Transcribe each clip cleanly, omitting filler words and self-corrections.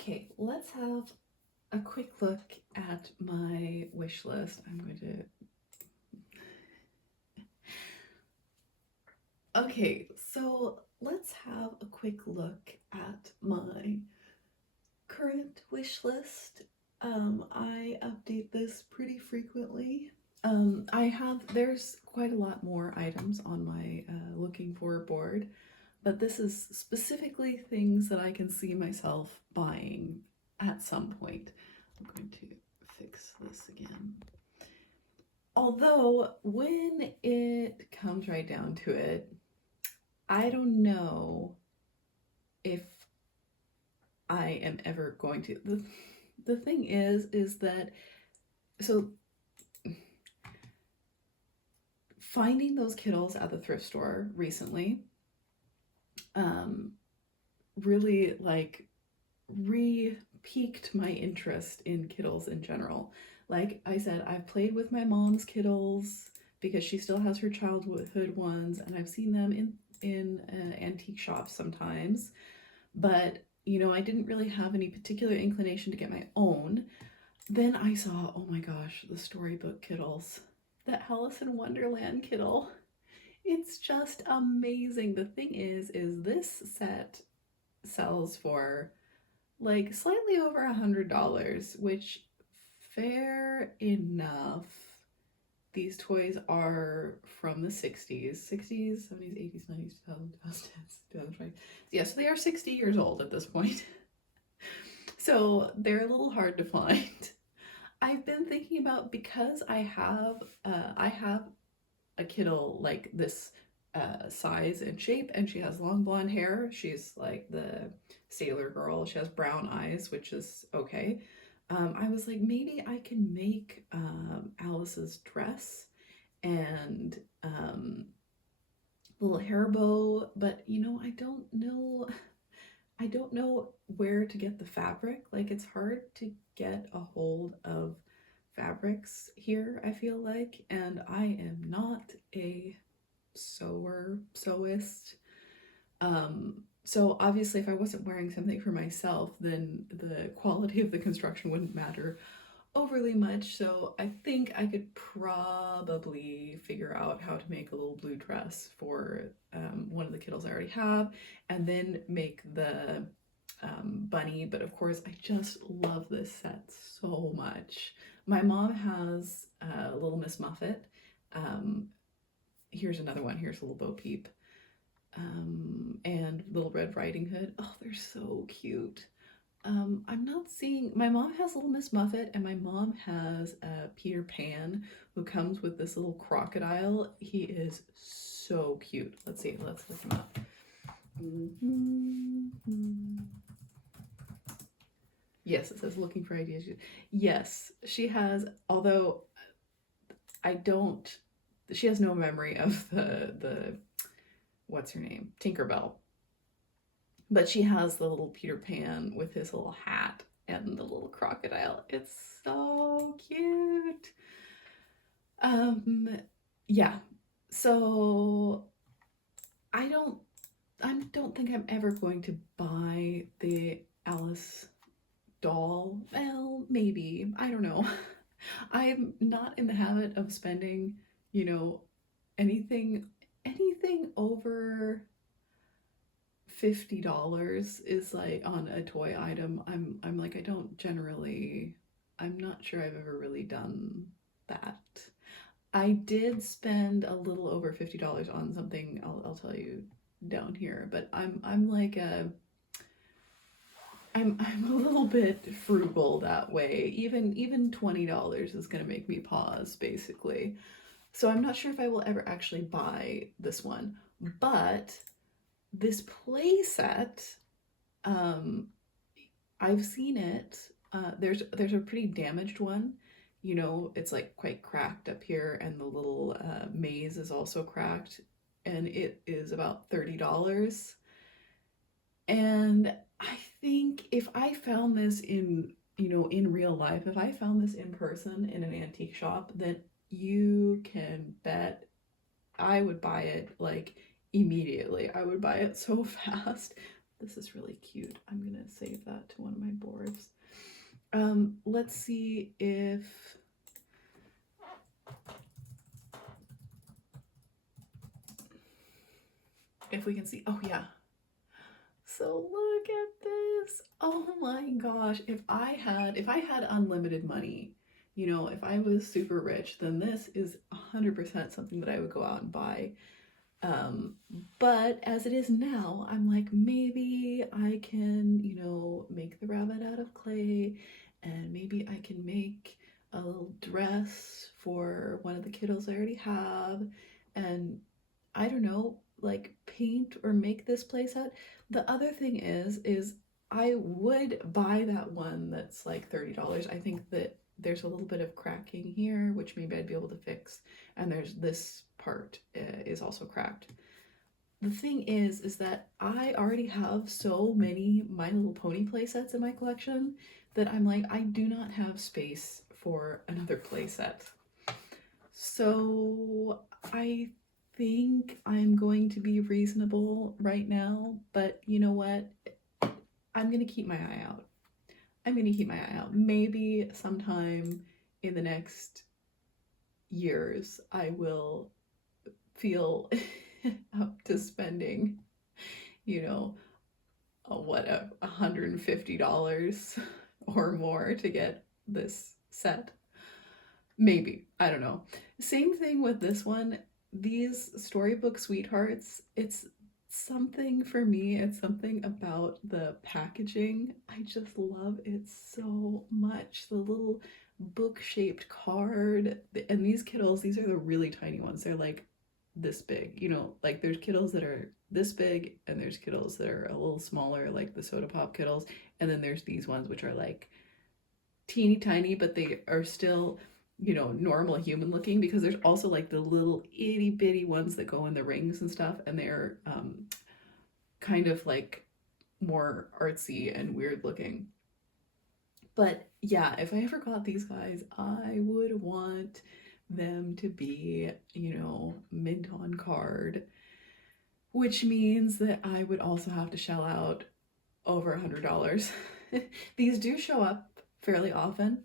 Okay, let's have a quick look at my wish list. I'm going to. Okay, so let's have a quick look at my current wish list. I update this pretty frequently. There's quite a lot more items on my looking for board, but this is specifically things that I can see myself buying at some point. I'm going to fix this again. Although, when it comes right down to it, I don't know if I am ever going to. The thing is that, so finding those kiddles at the thrift store recently, really like re-piqued my interest in kiddles in general. Like I said, I've played with my mom's kiddles because she still has her childhood ones, and I've seen them in antique shops sometimes. But I didn't really have any particular inclination to get my own. Then I saw, oh my gosh, the storybook kiddles, that Alice in Wonderland kiddle. It's just amazing. The thing is this set sells for like slightly over $100, which, fair enough. These toys are from the 60s, 70s, 80s, 90s, 2000s, 2010s, 2020. Yeah, so they are 60 years old at this point. So they're a little hard to find. I've been thinking about, because I have a kiddle like this size and shape, and she has long blonde hair. She's like the sailor girl. She has brown eyes, which is okay. I was like, maybe I can make Alice's dress and little hair bow, but I don't know where to get the fabric. Like, it's hard to get a hold of fabrics here, I feel like, and I am not a sewist. So obviously, if I wasn't wearing something for myself, then the quality of the construction wouldn't matter overly much. So I think I could probably figure out how to make a little blue dress for one of the kittles I already have, and then make the bunny. But of course, I just love this set so much. My mom has Little Miss Muffet. Here's another one. Here's Little Bo Peep. And Little Red Riding Hood. Oh, they're so cute. I'm not seeing. My mom has Little Miss Muffet, and my mom has Peter Pan, who comes with this little crocodile. He is so cute. Let's see. Let's look him up. Yes, it says looking for ideas. Yes, she has. Although I don't. She has no memory of the what's her name, Tinkerbell. But she has the little Peter Pan with his little hat and the little crocodile. It's so cute. Yeah. So I don't think I'm ever going to buy the Alice doll. Well, maybe. I don't know. I'm not in the habit of spending, anything over $50 is like on a toy item. I'm like, I don't generally. I'm not sure I've ever really done that. I did spend a little over $50 on something. I'll tell you down here, but I'm like I'm a little bit frugal that way. Even $20 is gonna make me pause, basically. So I'm not sure if I will ever actually buy this one, but this play set, I've seen it. There's a pretty damaged one. It's like quite cracked up here, and the little maze is also cracked, and it is about $30. And I think if I found this in real life, if I found this in person in an antique shop, then you can bet I would buy it like immediately. I would buy it so fast. This is really cute. I'm gonna save that to one of my boards. Let's see if we can see. Oh yeah. So look at this. Oh my gosh. If I had unlimited money, you know, if I was super rich, then this is 100% something that I would go out and buy. But as it is now, I'm like, maybe I can, you know, make the rabbit out of clay, and maybe I can make a little dress for one of the kiddos I already have, and I don't know, like paint or make this playset. The other thing is I would buy that one that's like $30. I think that there's a little bit of cracking here, which maybe I'd be able to fix, and there's this part is also cracked. The thing is that I already have so many My Little Pony playsets in my collection that I'm like, I do not have space for another playset. So I think I'm going to be reasonable right now, but you know what? I'm going to keep my eye out. I'm going to keep my eye out. Maybe sometime in the next years, I will feel up to spending, you know, $150 or more to get this set. Maybe, I don't know. Same thing with this one. These storybook sweethearts, it's something for me. It's something about the packaging. I just love it so much. The little book-shaped card. And these kiddles, these are the really tiny ones. They're like this big, you know, like there's kiddles that are this big, and there's kiddles that are a little smaller, like the soda pop kiddles, and then there's these ones which are like teeny tiny, but they are still, you know, normal human looking, because there's also like the little itty bitty ones that go in the rings and stuff, and they're kind of like more artsy and weird looking. But yeah, if I ever got these guys, I would want them to be, you know, mint on card, which means that I would also have to shell out over $100. These do show up fairly often,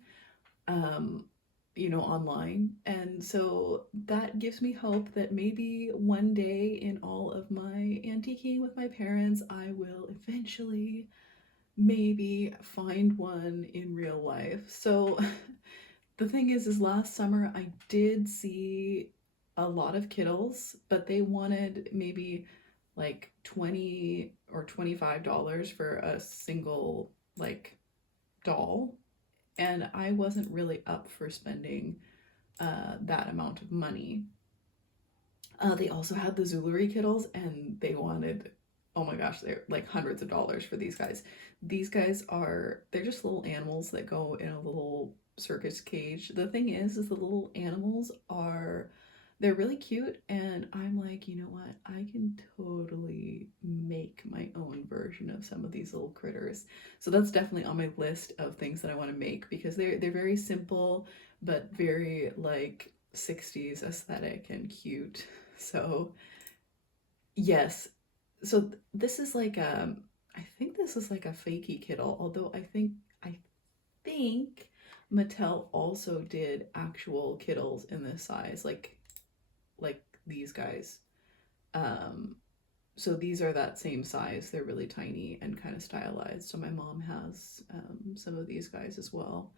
you know, online. And so that gives me hope that maybe one day in all of my antiquing with my parents, I will eventually maybe find one in real life. So the thing is last summer I did see a lot of kiddles, but they wanted maybe like $20 or $25 for a single like doll, and I wasn't really up for spending that amount of money. They also had the Zulary kiddles, and they wanted, oh my gosh, they're like hundreds of dollars for these guys. These guys they're just little animals that go in a little circus cage. The thing is the little animals they're really cute, and I'm like, you know what? I can totally make my own version of some of these little critters. So that's definitely on my list of things that I want to make, because they're very simple but very like 60s aesthetic and cute. So yes. So this is like I think this is like a fakey kiddle, although I think Mattel also did actual kiddles in this size, like these guys. Um, so these are that same size. They're really tiny and kind of stylized. So my mom has some of these guys as well.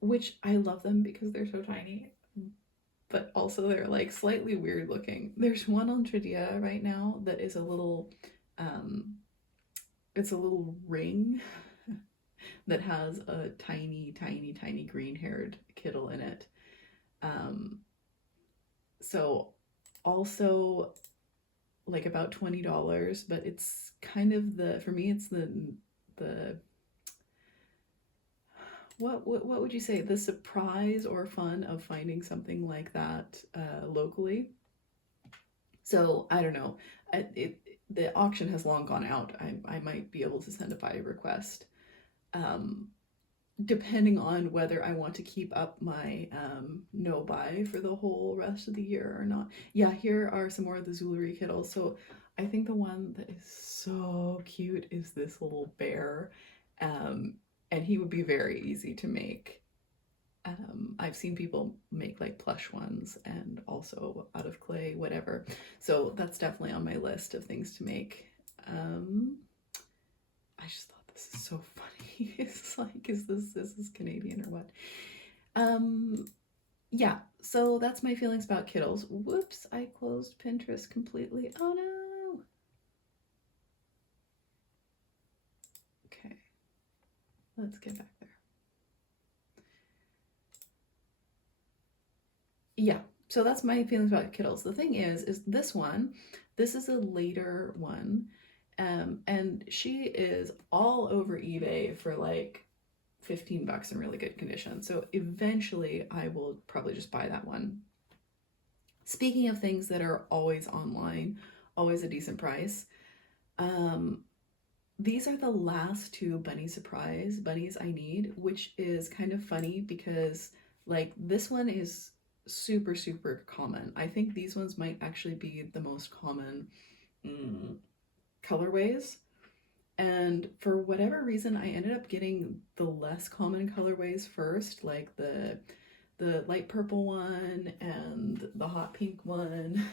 Which I love them because they're so tiny, but also they're like slightly weird looking. There's one on Tradia right now that is it's a little ring that has a tiny, tiny, tiny green haired kiddle in it. So also like about $20, but it's kind of for me, it's the what would you say, the surprise or fun of finding something like that locally. So I don't know. The auction has long gone out. I might be able to send a buy request, depending on whether I want to keep up my no buy for the whole rest of the year or not. Yeah, here are some more of the Zulary kittles. So I think the one that is so cute is this little bear. And he would be very easy to make. I've seen people make like plush ones and also out of clay, whatever. So that's definitely on my list of things to make. I just thought this is so funny. It's like, is this Canadian or what? Yeah, so that's my feelings about kiddles. Whoops, I closed Pinterest completely. Oh no. Okay, let's get back there. Yeah, so that's my feelings about kiddles. The thing is this one, this is a later one, and she is all over eBay for like $15 in really good condition. So eventually I will probably just buy that one. Speaking of things that are always online, always a decent price, these are the last two bunny surprise bunnies I need, which is kind of funny because like this one is super, super common. I think these ones might actually be the most common colorways. And for whatever reason, I ended up getting the less common colorways first, like the light purple one and the hot pink one.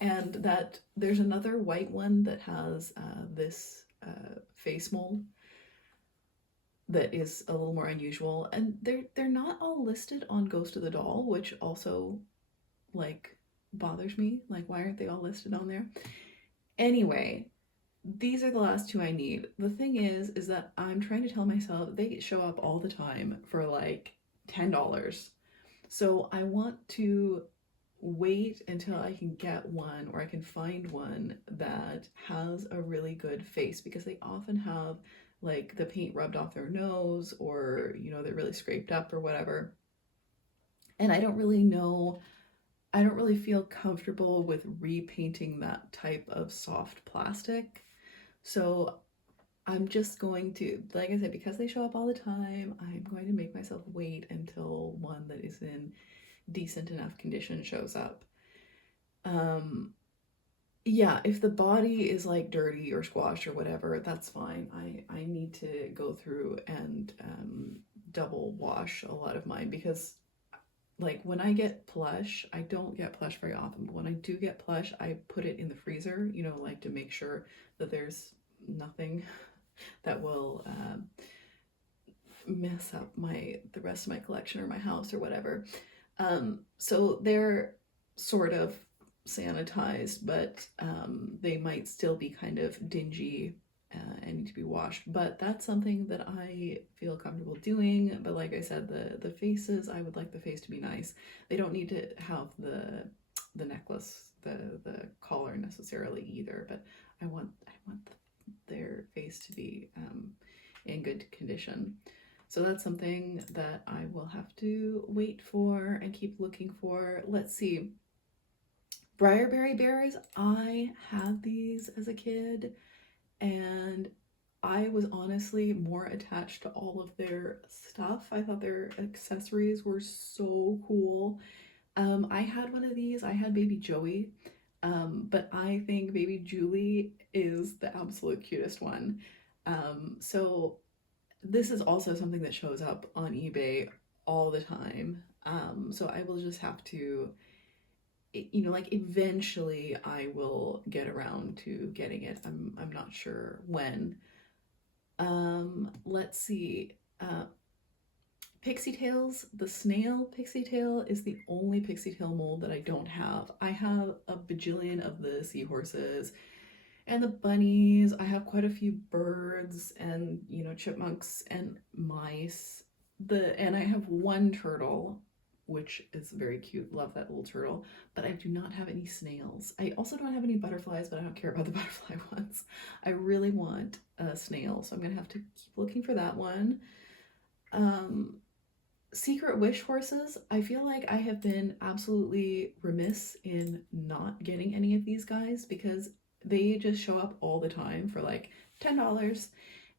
And that there's another white one that has this face mold that is a little more unusual, and they're not all listed on Ghost of the Doll, which also like bothers me. Like, why aren't they all listed on there? Anyway, these are the last two I need. The thing is that I'm trying to tell myself they show up all the time for like $10. So I want to wait until I can get one or I can find one that has a really good face, because they often have like the paint rubbed off their nose, or you know, they're really scraped up or whatever. And I don't really know, I don't really feel comfortable with repainting that type of soft plastic. So I'm just going to, like I said, because they show up all the time, I'm going to make myself wait until one that is in decent enough condition shows up. Yeah, if the body is like dirty or squashed or whatever, that's fine. I need to go through and double wash a lot of mine, because like when I get plush, I don't get plush very often, but when I do get plush, I put it in the freezer, you know, like to make sure that there's nothing that will mess up the rest of my collection or my house or whatever. So they're sort of sanitized, but they might still be kind of dingy and need to be washed. But that's something that I feel comfortable doing. But like I said, the faces, I would like the face to be nice. They don't need to have the necklace, the collar necessarily either. But I want their face to be in good condition. So that's something that I will have to wait for and keep looking for. Let's see. Briarberry berries, I had these as a kid, and I was honestly more attached to all of their stuff. I thought their accessories were so cool. I had one of these. I had baby Joey, but I think baby Julie is the absolute cutest one. So this is also something that shows up on eBay all the time. So I will just have to, you know, like eventually I will get around to getting it. I'm not sure when. Let's see. Pixietails, the snail pixietail is the only pixietail mold that I don't have. I have a bajillion of the seahorses and the bunnies. I have quite a few birds and, you know, chipmunks and mice. And I have one turtle, which is very cute. Love that little turtle. But I do not have any snails. I also don't have any butterflies, but I don't care about the butterfly ones. I really want a snail, so I'm gonna have to keep looking for that one. Secret wish horses, I feel like I have been absolutely remiss in not getting any of these guys, because they just show up all the time for like $10.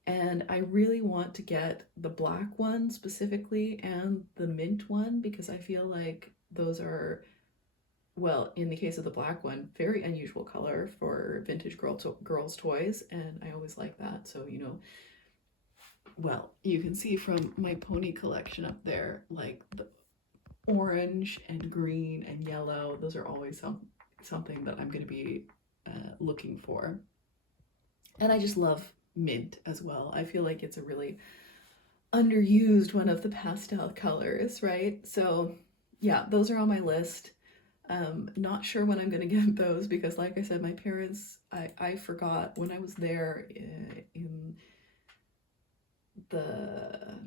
And I really want to get the black one specifically and the mint one, because I feel like those are well, in the case of the black one, very unusual color for vintage girls toys, and I always like that. So, you know, well, you can see from my pony collection up there, like the orange and green and yellow, those are always something that I'm going to be looking for. And I just love mint as well. I feel like it's a really underused one of the pastel colors, right? So yeah, those are on my list. Not sure when I'm gonna get those because, like I said, my parents, I forgot when I was there in the,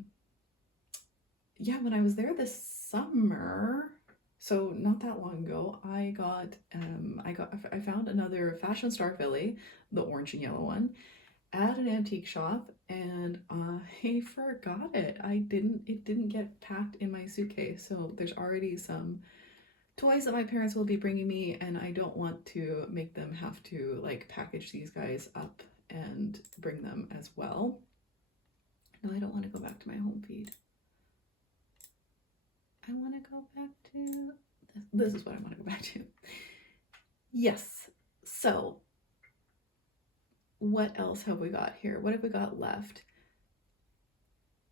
yeah, when I was there this summer, so not that long ago, I found another Fashion Star Philly, the orange and yellow one, at an antique shop, and I forgot it. It didn't get packed in my suitcase, so there's already some toys that my parents will be bringing me, and I don't want to make them have to like package these guys up and bring them as well. No, I don't want to go back to my home feed. I want to go back to this is what I want to go back to. Yes. So what else have we got here? What have we got left?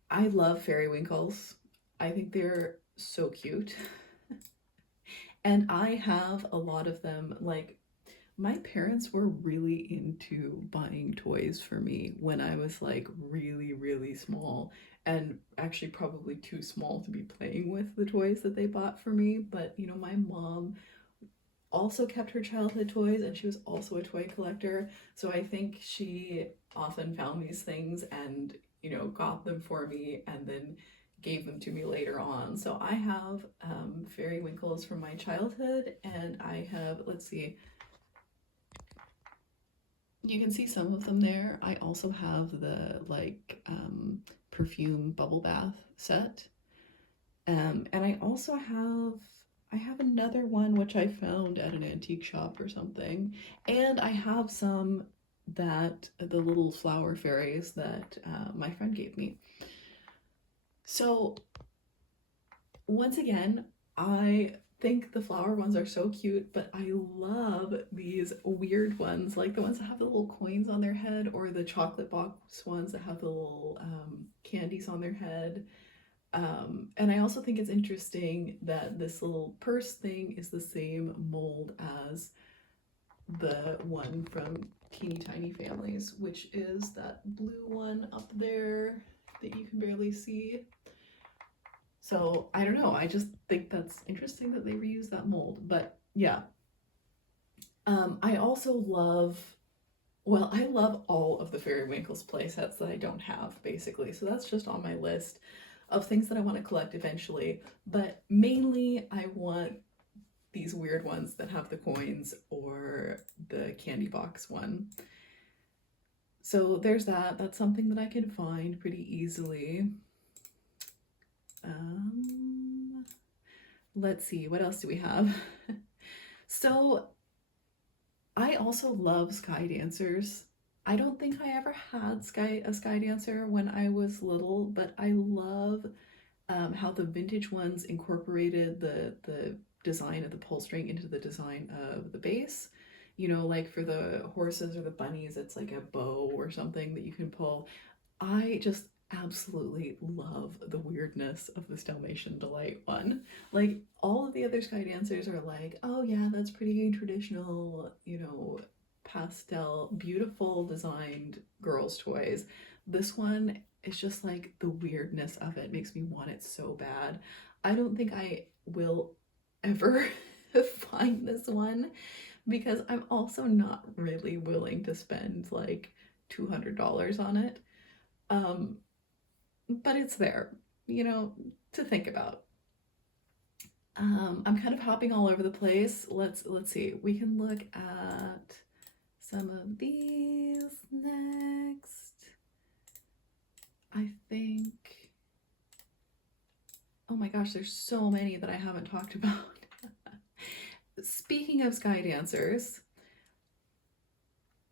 I love fairy winkles. I think they're so cute. And I have a lot of them. Like, my parents were really into buying toys for me when I was like really, really small, and actually probably too small to be playing with the toys that they bought for me. But you know, my mom also kept her childhood toys, and she was also a toy collector. So I think she often found these things and, you know, got them for me and then gave them to me later on. So I have fairy winkles from my childhood, and I have, let's see, you can see some of them there. I also have the like perfume bubble bath set. And I have another one which I found at an antique shop or something. And I have some that the little flower fairies that my friend gave me. So once again, I think the flower ones are so cute, but I love these weird ones, like the ones that have the little coins on their head, or the chocolate box ones that have the little candies on their head. And I also think it's interesting that this little purse thing is the same mold as the one from Teeny Tiny Families, which is that blue one up there that you can barely see. So I don't know, I just think that's interesting that they reuse that mold. But yeah, I also love, well, I love all of the Fairy Winkles playsets that I don't have, basically. So that's just on my list of things that I want to collect eventually. But mainly, I want these weird ones that have the coins or the candy box one. So there's that. That's something that I can find pretty easily. Let's see, what else do we have? So I also love sky dancers. I don't think I ever had a sky dancer when I was little, but I love how the vintage ones incorporated the design of the pull string into the design of the base. You know, like for the horses or the bunnies, it's like a bow or something that you can pull. I just absolutely love the weirdness of the Dalmatian Delight one. Like, all of the other sky dancers are like, oh yeah, that's pretty traditional, you know, pastel, beautiful designed girls' toys. This one is just like the weirdness of it makes me want it so bad. I don't think I will ever find this one because I'm also not really willing to spend like $200 on it. Um, but it's there, you know, to think about. I'm kind of hopping all over the place. Let's see. We can look at some of these next. I think. Oh my gosh, there's so many that I haven't talked about. Speaking of sky dancers,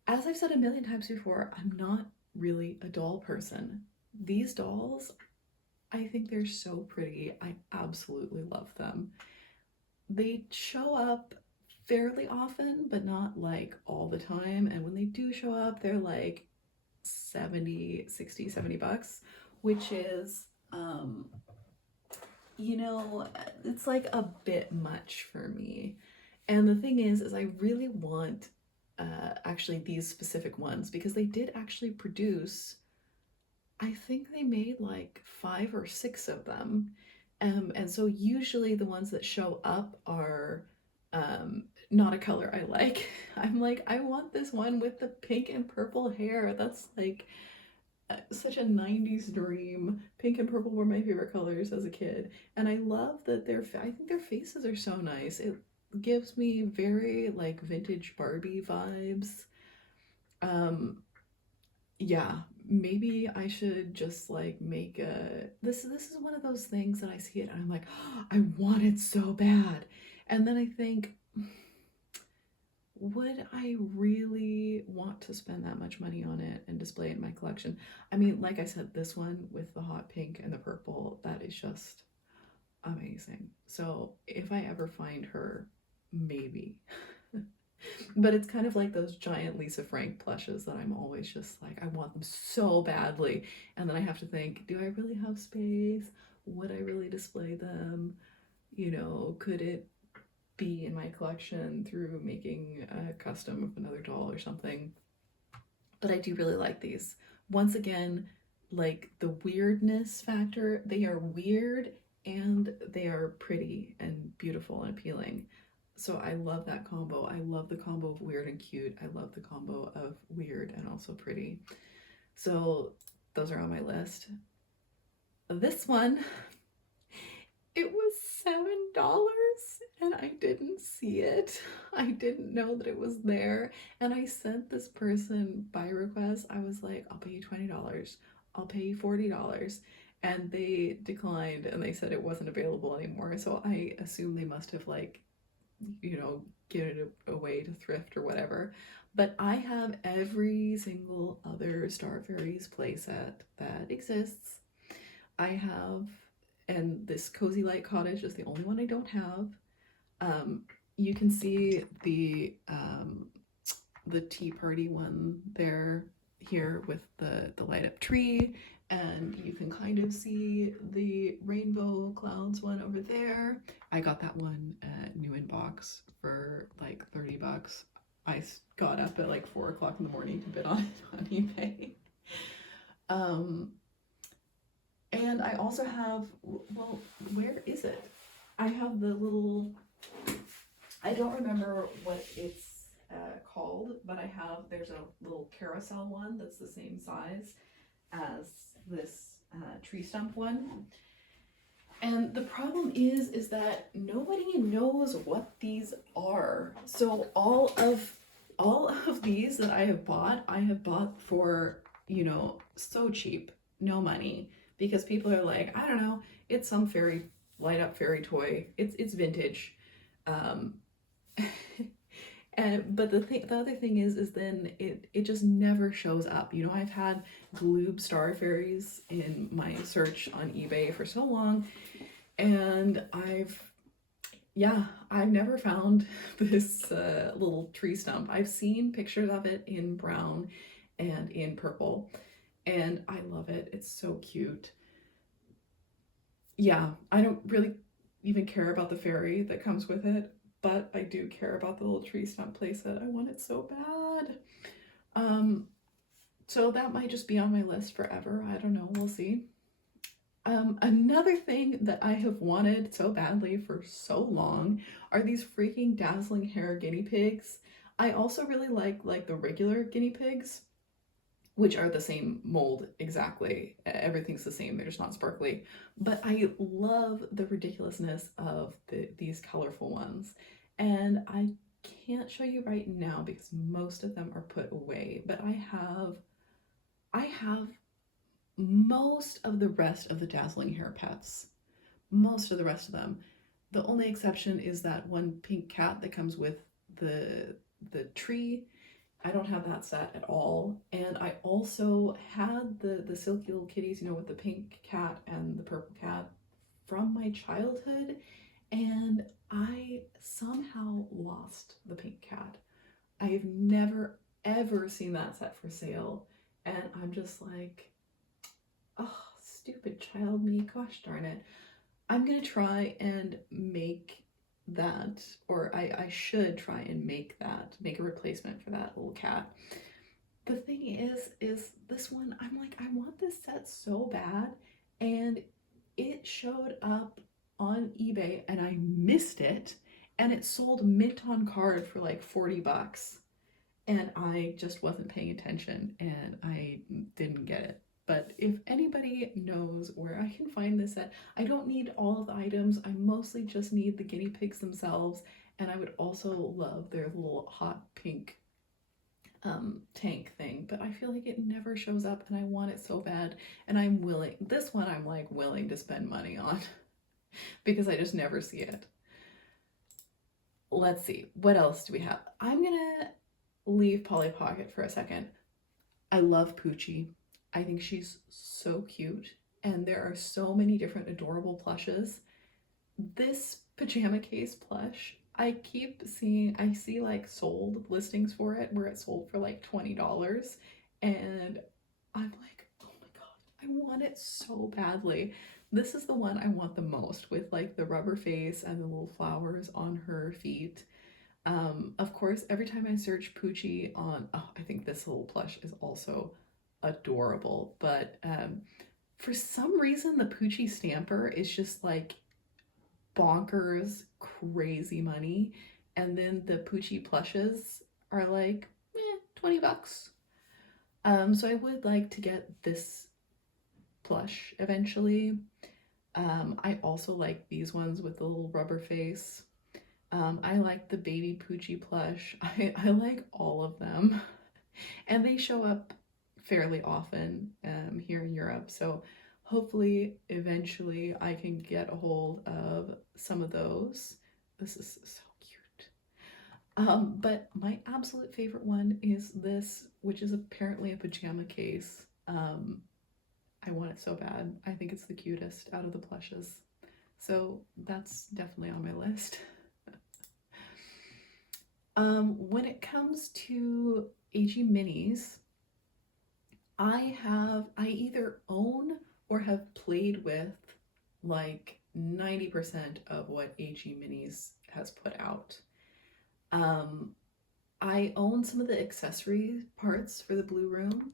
as I've said a million times before, I'm not really a doll person. These dolls, I think they're so pretty. I absolutely love them. they show up fairly often, but not like all the time. And when they do show up, they're like 70, 60, 70 bucks, which is, you know, it's like a bit much for me. And the thing is I really want actually these specific ones because they did actually produce, I think they made like 5 or 6 of them. And so usually the ones that show up are not a color I like. I'm like, I want this one with the pink and purple hair. That's like such a 90s dream. Pink and purple were my favorite colors as a kid. And I love that I think their faces are so nice. It gives me very like vintage Barbie vibes. Um, yeah, maybe I should just like make a this is one of those things that I see it and I'm like, oh, I want it so bad. And then I think, would I really want to spend that much money on it and display it in my collection? I mean, like I said, this one with the hot pink and the purple, that is just amazing. So if I ever find her, maybe. But it's kind of like those giant Lisa Frank plushes that I'm always just like, I want them so badly. And then I have to think, do I really have space? Would I really display them? You know, could it be in my collection through making a custom of another doll or something? But I do really like these. Once again, like the weirdness factor, they are weird and they are pretty and beautiful and appealing. So I love that combo. I love the combo of weird and cute. I love the combo of weird and also pretty. So those are on my list. This one, it was $7 and I didn't see it. I didn't know that it was there. And I sent this person by request. I was like, I'll pay you $20. I'll pay you $40. And they declined and they said it wasn't available anymore. So I assume they must have like, you know, get it away to thrift or whatever. But I have every single other Star Fairies playset that exists. I have, and this Cozy Light Cottage is the only one I don't have. You can see the tea party one there here with the light up tree, and you can kind of see the rainbow clouds one over there. I got that one at New In Box for like 30 bucks. I got up at like 4 o'clock in the morning to bid on it on eBay. And I also have, well, where is it? I have the little, I don't remember what it's called, but there's a little carousel one that's the same size as this tree stump one. And the problem is that nobody knows what these are. So all of these that I have bought for, you know, so cheap, no money, because people are like, I don't know, it's some fairy light up fairy toy. It's vintage. But the other thing is then it just never shows up. You know, I've had Gloob Star Fairies in my search on eBay for so long, and I've never found this little tree stump. I've seen pictures of it in brown and in purple, and I love it. It's so cute. Yeah, I don't really even care about the fairy that comes with it, but I do care about the little tree stump playset. I want it so bad. So that might just be on my list forever. I don't know, we'll see. Another thing that I have wanted so badly for so long are these freaking dazzling hair guinea pigs. I also really like the regular guinea pigs, which are the same mold exactly. Everything's the same, they're just not sparkly. But I love the ridiculousness of these colorful ones. And I can't show you right now because most of them are put away, but I have most of the rest of the dazzling hair pets. Most of the rest of them. The only exception is that one pink cat that comes with the tree. I don't have that set at all. And I also had the silky little kitties, you know, with the pink cat and the purple cat from my childhood. And I somehow lost the pink cat. I have never ever seen that set for sale, and I'm just like, oh, stupid child me, gosh darn it. I'm gonna try and make that, or I should try and make a replacement for that little cat. The thing is this one, I'm like, I want this set so bad, and it showed up on eBay and I missed it, and it sold mint on card for like 40 bucks, and I just wasn't paying attention and I didn't get it. But if anybody knows where I can find this set, I don't need all of the items. I mostly just need the guinea pigs themselves, and I would also love their little hot pink tank thing, but I feel like it never shows up and I want it so bad, and I'm willing, this one I'm like willing to spend money on because I just never see it. Let's see, what else do we have? I'm gonna leave Polly Pocket for a second. I love Poochie. I think she's so cute, and there are so many different adorable plushes. This pajama case plush, I see like sold listings for it where it's sold for like $20, and I'm like, oh my god, I want it so badly. This is the one I want the most, with like the rubber face and the little flowers on her feet. Of course, every time I search Poochie on, oh, I think this little plush is also adorable, but for some reason the Poochie stamper is just like bonkers crazy money, and then the Poochie plushes are like 20 bucks. So I would like to get this plush eventually. I also like these ones with the little rubber face. I like the baby Poochie plush. I like all of them, and they show up fairly often here in Europe, so hopefully eventually I can get a hold of some of those. This is so cute. But my absolute favorite one is this, which is apparently a pajama case. I want it so bad. I think it's the cutest out of the plushes, so that's definitely on my list. When it comes to AG minis, I either own or have played with like 90% of what AG Minis has put out. I own some of the accessory parts for the Blue Room,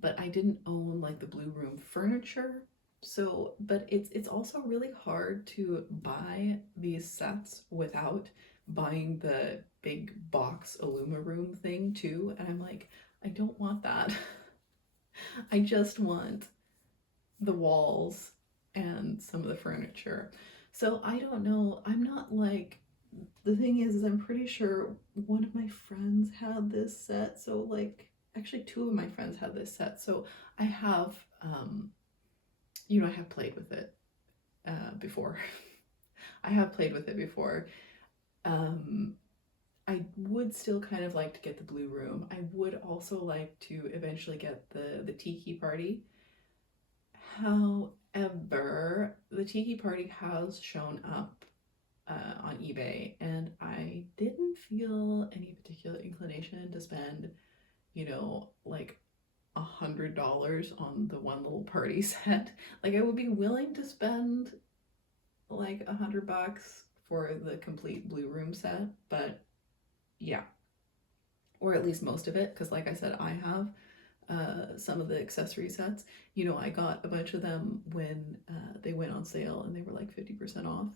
but I didn't own like the Blue Room furniture. So, but it's also really hard to buy these sets without buying the big box Illuma Room thing too. And I'm like, I don't want that. I just want the walls and some of the furniture. So I don't know. I'm not like, the thing is I'm pretty sure one of my friends had this set. So like, actually two of my friends had this set. So I have, I have played with it before. I have played with it before. I would still kind of like to get the Blue Room. I would also like to eventually get the Tiki Party. However, the Tiki Party has shown up on eBay, and I didn't feel any particular inclination to spend, like $100 on the one little party set. Like, I would be willing to spend like $100 for the complete Blue Room set, but yeah, or at least most of it, because like I said, I have some of the accessory sets. I got a bunch of them when they went on sale and they were like 50% off.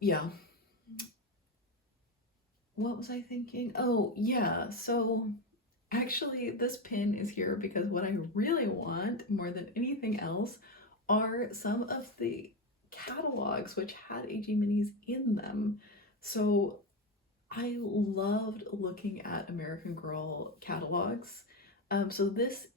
Yeah. What was I thinking? Oh, yeah. So actually, this pin is here because what I really want more than anything else are some of the catalogs which had AG Minis in them. So I loved looking at American Girl catalogs. So this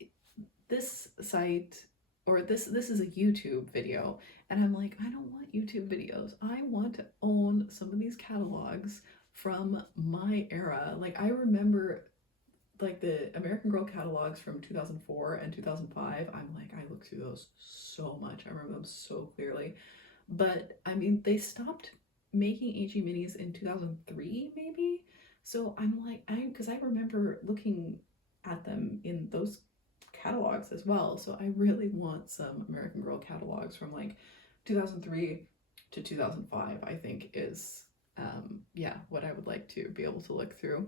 site, or this is a YouTube video, and I'm like, I don't want YouTube videos. I want to own some of these catalogs from my era. Like, I remember like the American Girl catalogs from 2004 and 2005, I'm like, I look through those so much. I remember them so clearly. But I mean, they stopped making HE minis in 2003, maybe. So I'm like, because I remember looking at them in those catalogs as well. So I really want some American Girl catalogs from like 2003 to 2005, I think is, yeah, what I would like to be able to look through.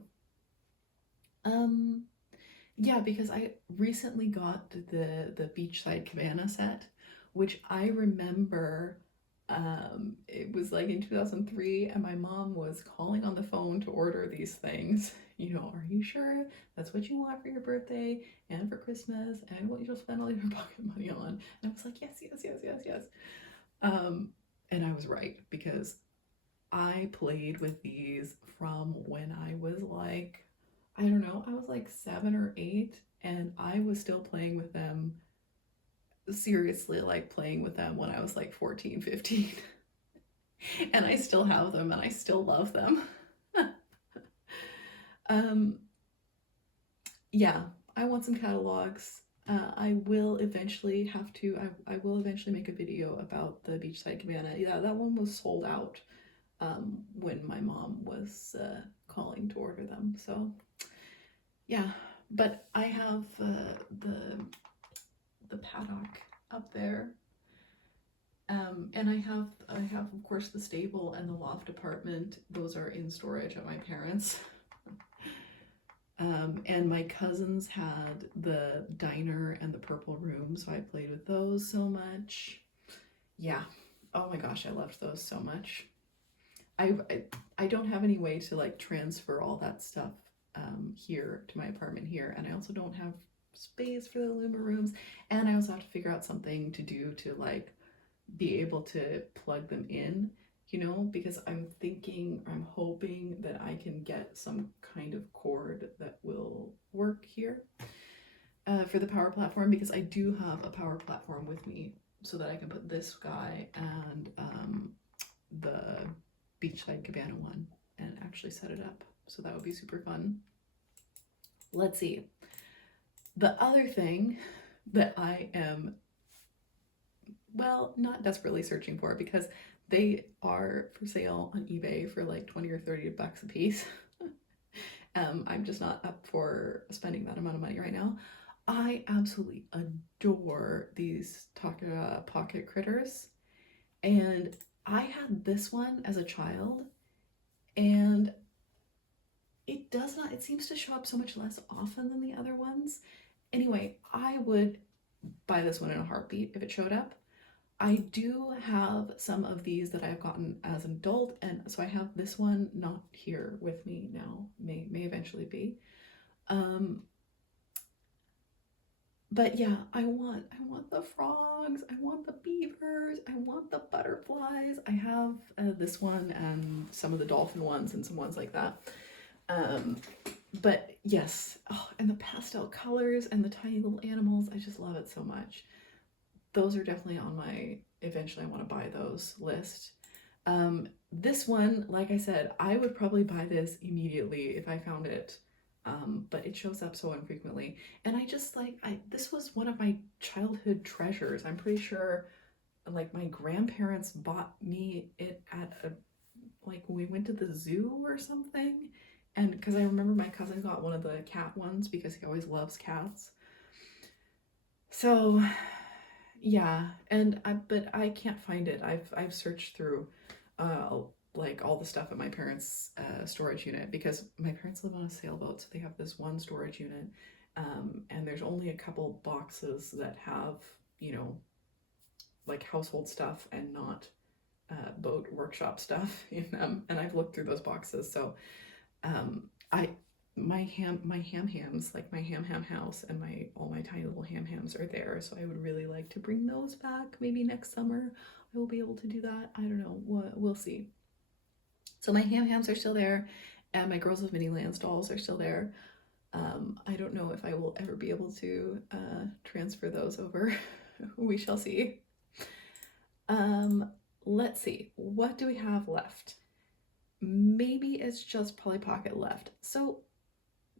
Yeah, because I recently got the beachside cabana set, which I remember it was like in 2003, and my mom was calling on the phone to order these things. You know, are you sure that's what you want for your birthday and for Christmas and what you'll spend all your pocket money on? And I was like, yes, yes, yes, yes, yes. And I was right, because I played with these from when I was like, I don't know, I was like 7 or 8, and I was still playing with them, seriously, like playing with them when I was like 14, 15. And I still have them and I still love them. um, yeah, I want some catalogs. I will eventually I will eventually make a video about the beachside cabana. Yeah, that one was sold out when my mom was calling to order them. So yeah, but I have the paddock up there. And I have of course the stable and the loft apartment. Those are in storage at my parents'. And my cousins had the diner and the purple room, so I played with those so much. Yeah. Oh my gosh, I loved those so much. I don't have any way to like transfer all that stuff here to my apartment here, and I also don't have space for the Luma rooms, and I also have to figure out something to do to like be able to plug them in, you know, because I'm hoping that I can get some kind of cord that will work here for the power platform, because I do have a power platform with me so that I can put this guy and the beachside cabana one and actually set it up. So that would be super fun. Let's see. The other thing that I am, well, not desperately searching for, because they are for sale on eBay for like 20 or 30 bucks a piece. I'm just not up for spending that amount of money right now. I absolutely adore these pocket critters, and I had this one as a child, and it seems to show up so much less often than the other ones. Anyway, I would buy this one in a heartbeat if it showed up. I do have some of these that I've gotten as an adult, and so I have this one not here with me now, may eventually be. But yeah, I want the frogs, I want the beavers, I want the butterflies. I have this one and some of the dolphin ones and some ones like that. But yes, oh, and the pastel colors and the tiny little animals, I just love it so much. Those are definitely on my eventually I want to buy those list. This one, like I said, I would probably buy this immediately if I found it. But it shows up so infrequently, and I just like, this was one of my childhood treasures. I'm pretty sure like my grandparents bought me it at like when we went to the zoo or something, and because I remember my cousin got one of the cat ones because he always loves cats. So yeah, and but I can't find it. I've searched through like all the stuff at my parents' storage unit, because my parents live on a sailboat, so they have this one storage unit, and there's only a couple boxes that have, you know, like household stuff and not boat workshop stuff in them, and I've looked through those boxes. So my ham hams, like my ham house and all my tiny little ham hams are there, so I would really like to bring those back. Maybe next summer I will be able to do that. I don't know, we'll see. So my ham hams are still there, and my Girls of Miniland dolls are still there. I don't know if I will ever be able to transfer those over. We shall see. Let's see, what do we have left? Maybe it's just Polly Pocket left. So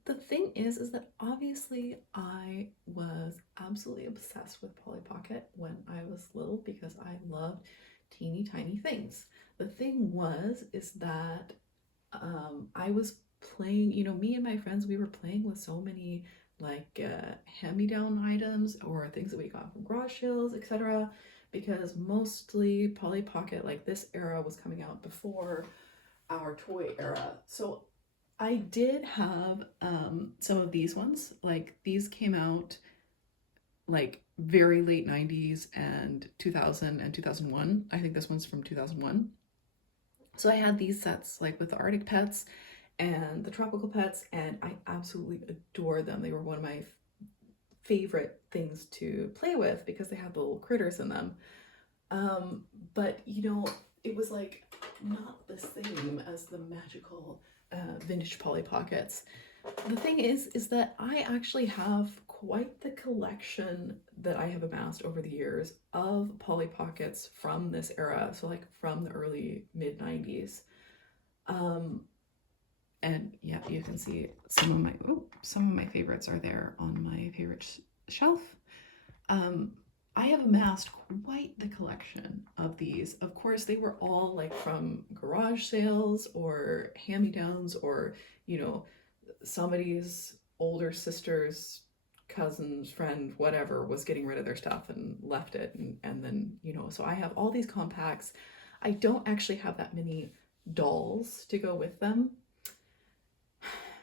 the thing is that obviously I was absolutely obsessed with Polly Pocket when I was little because I loved teeny tiny things. The thing is that I was playing, me and my friends, we were playing with so many like hand-me-down items or things that we got from garage sales, etc. Because mostly Polly Pocket, like this era, was coming out before our toy era. So I did have some of these ones. Like these came out like very late 90s and 2000 and 2001. I think this one's from 2001. So I had these sets like with the Arctic pets and the tropical pets, and I absolutely adore them. They were one of my favorite things to play with because they had the little critters in them. But it was like not the same as the magical vintage Polly Pockets. The thing is that I actually have quite the collection that I have amassed over the years of Polly Pockets from this era, so like from the early mid 90s. And yeah, you can see some of my favorites are there on my favorite shelf. I have amassed quite the collection of these. Of course, they were all like from garage sales or hand-me-downs or, somebody's older sister's cousin's friend, whatever, was getting rid of their stuff and left it. And then, so I have all these compacts. I don't actually have that many dolls to go with them.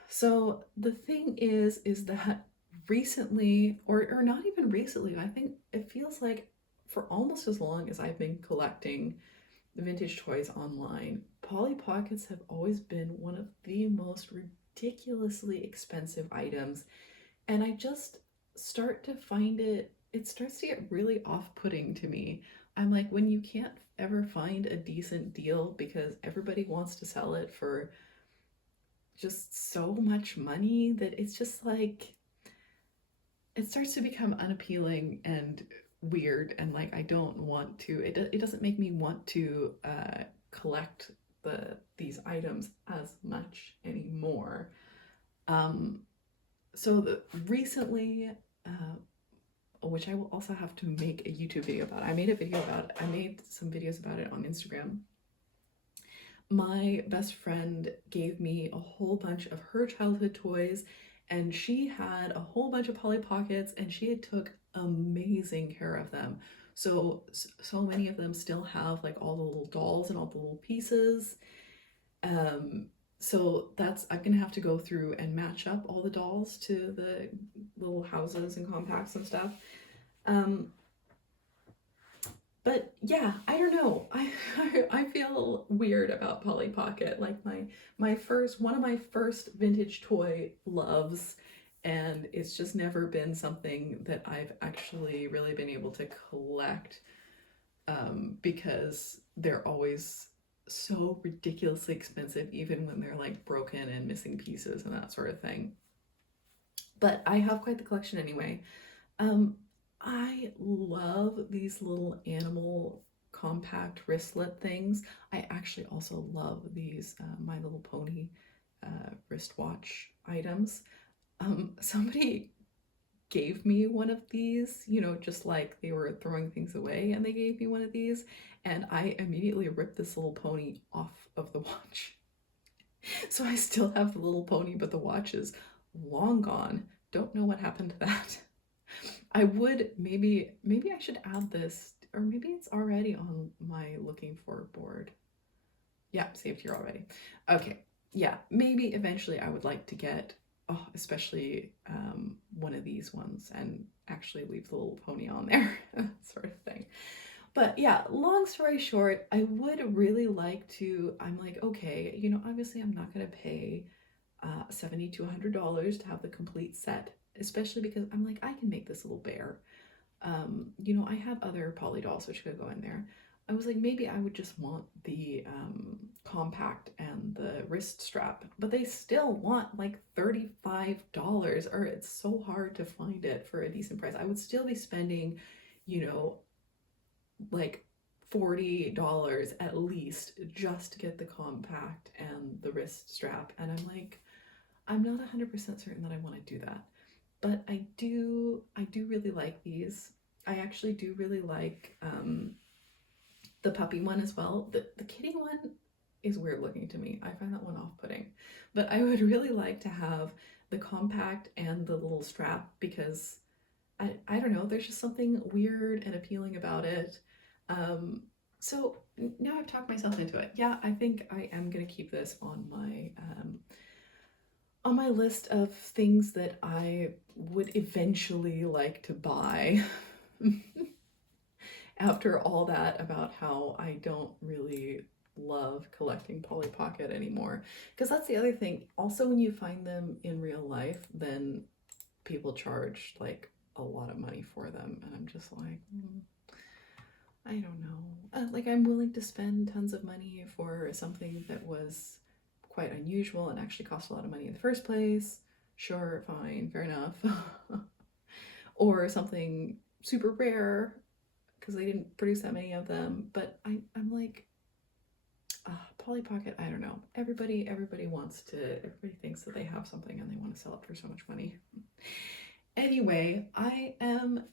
So the thing is that recently, or not even recently, I think it feels like for almost as long as I've been collecting vintage toys online, Polly Pockets have always been one of the most ridiculously expensive items. And I just start to find it starts to get really off-putting to me. I'm like, when you can't ever find a decent deal because everybody wants to sell it for just so much money that it's just like it starts to become unappealing and weird, and like I don't want to, it doesn't make me want to collect these items as much anymore. So recently, which I will also have to make a YouTube video about. I made some videos about it on Instagram. My best friend gave me a whole bunch of her childhood toys, and she had a whole bunch of Polly Pockets, and she had took amazing care of them. So many of them still have like all the little dolls and all the little pieces. So I'm gonna have to go through and match up all the dolls to the little houses and compacts and stuff. But yeah, I don't know. I feel weird about Polly Pocket. Like one of my first vintage toy loves, and it's just never been something that I've actually really been able to collect, because they're always so ridiculously expensive, even when they're like broken and missing pieces and that sort of thing. But I have quite the collection anyway. I love these little animal compact wristlet things. I actually also love these My Little Pony wristwatch items. Somebody gave me one of these, just like they were throwing things away, and they gave me one of these, and I immediately ripped this little pony off of the watch. So I still have the little pony, but the watch is long gone. Don't know what happened to that. I would maybe I should add this, or maybe it's already on my looking for board. Yeah, saved here already. Okay, yeah, maybe eventually I would like to get, especially one of these ones and actually leave the little pony on there, sort of thing. But yeah, long story short, I would really like to, I'm like, okay, obviously I'm not going to pay $70 to $100 to have the complete set, especially because I'm like, I can make this little bear. I have other Polly dolls which could go in there. I was like, maybe I would just want the compact and the wrist strap, but they still want like $35, or it's so hard to find it for a decent price. I would still be spending, like $40 at least just to get the compact and the wrist strap. And I'm like, I'm not 100% certain that I want to do that, but I do really like these. I actually do really like the puppy one as well. The kitty one is weird looking to me. I find that one off-putting. But I would really like to have the compact and the little strap because I don't know, there's just something weird and appealing about it. So now I've talked myself into it. Yeah, I think I am gonna keep this on my list of things that I would eventually like to buy. After all that about how I don't really love collecting Polly Pocket anymore. Because that's the other thing. Also, when you find them in real life, then people charge like a lot of money for them. And I'm just like, I don't know. Like, I'm willing to spend tons of money for something that was quite unusual and actually cost a lot of money in the first place. Sure, fine, fair enough. Or something super rare because they didn't produce that many of them. But I'm like, Polly Pocket, I don't know. Everybody thinks that they have something and they want to sell it for so much money. Anyway, I am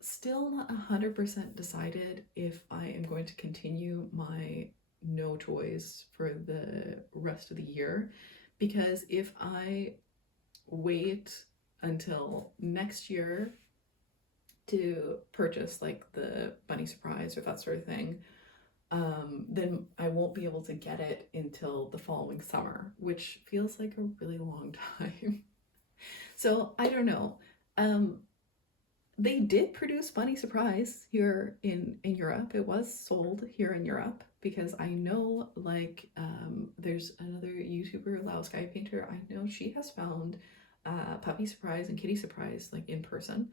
still not 100% decided if I am going to continue my no toys for the rest of the year, because if I wait until next year to purchase like the bunny surprise or that sort of thing, then I won't be able to get it until the following summer, which feels like a really long time. So I don't know. They did produce Bunny Surprise here in Europe. It was sold here in Europe because I know like there's another YouTuber, Lao Sky Painter. I know she has found Puppy Surprise and Kitty Surprise like in person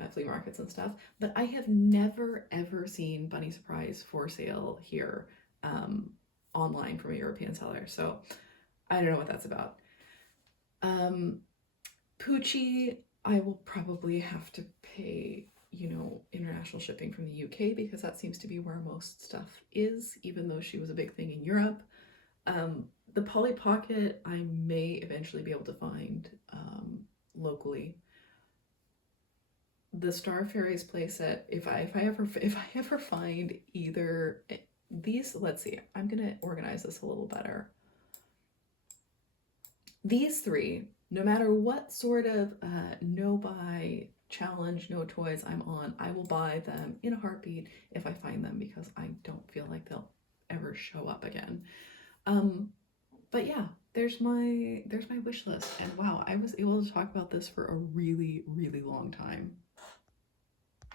at flea markets and stuff. But I have never ever seen Bunny Surprise for sale here online from a European seller. So I don't know what that's about. Poochie, I will probably have to pay, international shipping from the UK because that seems to be where most stuff is, even though she was a big thing in Europe. The Polly Pocket, I may eventually be able to find locally. The Star Fairies playset, if I ever find either these, let's see, I'm gonna organize this a little better. These three, no matter what sort of no buy challenge, no toys I'm on, I will buy them in a heartbeat if I find them because I don't feel like they'll ever show up again. But yeah, there's my wish list, and wow, I was able to talk about this for a really, really long time.